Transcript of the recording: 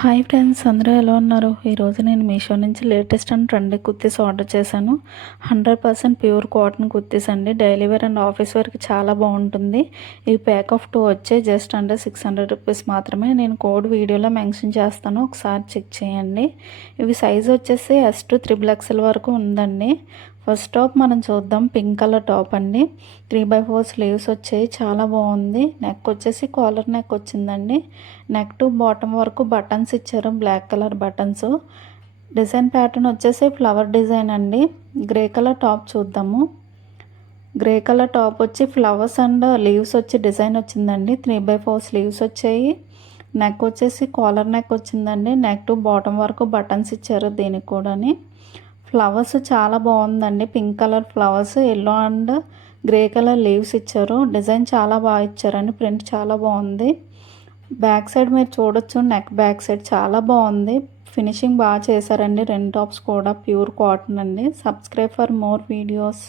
Hi friends, అందరూ ఎలా ఉన్నారు? ఈరోజు నేను మీషో నుంచి latest and trendy kurtis order చేశాను. 100% ప్యూర్ కాటన్ కుర్తీస్ అండి. డైలీ వేర్ అండ్ ఆఫీస్ వేర్కి చాలా బాగుంటుంది. ఇవి ప్యాక్ ఆఫ్ 2 వచ్చాయి. జస్ట్ అండర్ 600 రూపీస్ మాత్రమే. నేను కోడ్ వీడియోలో మెన్షన్ చేస్తాను, ఒకసారి చెక్ చేయండి. ఇవి సైజ్ వచ్చేసి S to XXL వరకు ఉందండి. ఫస్ట్ టాప్ మనం చూద్దాం. పింక్ కలర్ టాప్ అండి. 3/4 స్లీవ్స్ వచ్చాయి, చాలా బాగుంది. నెక్ వచ్చేసి కాలర్ నెక్ వచ్చిందండి. నెక్ టు బాటమ్ వరకు బటన్స్ ఇచ్చారు, black colour buttons. Design pattern వచ్చేసి ఫ్లవర్ డిజైన్ అండి. గ్రే కలర్ టాప్ చూద్దాము. గ్రే కలర్ టాప్ వచ్చి ఫ్లవర్స్ అండ్ లీవ్స్ వచ్చి డిజైన్ వచ్చిందండి. 3/4 స్లీవ్స్ వచ్చాయి. నెక్ వచ్చేసి కాలర్ నెక్ వచ్చిందండి. నెక్ టు బాటమ్ వరకు బటన్స్ ఇచ్చారు దీనికి కూడాని. ఫ్లవర్స్ చాలా బాగుందండి. Pink colour flowers, yellow and grey colour leaves ఇచ్చారు. డిజైన్ చాలా బాగా ఇచ్చారండి. ప్రింట్ చాలా బాగుంది. బ్యాక్ సైడ్ మీరు చూడొచ్చు, నెక్ బ్యాక్ సైడ్ చాలా బాగుంది. ఫినిషింగ్ బాగా చేశారండి. రెండు టాప్స్ కూడా ప్యూర్ కాటన్ అండి. Subscribe for more videos.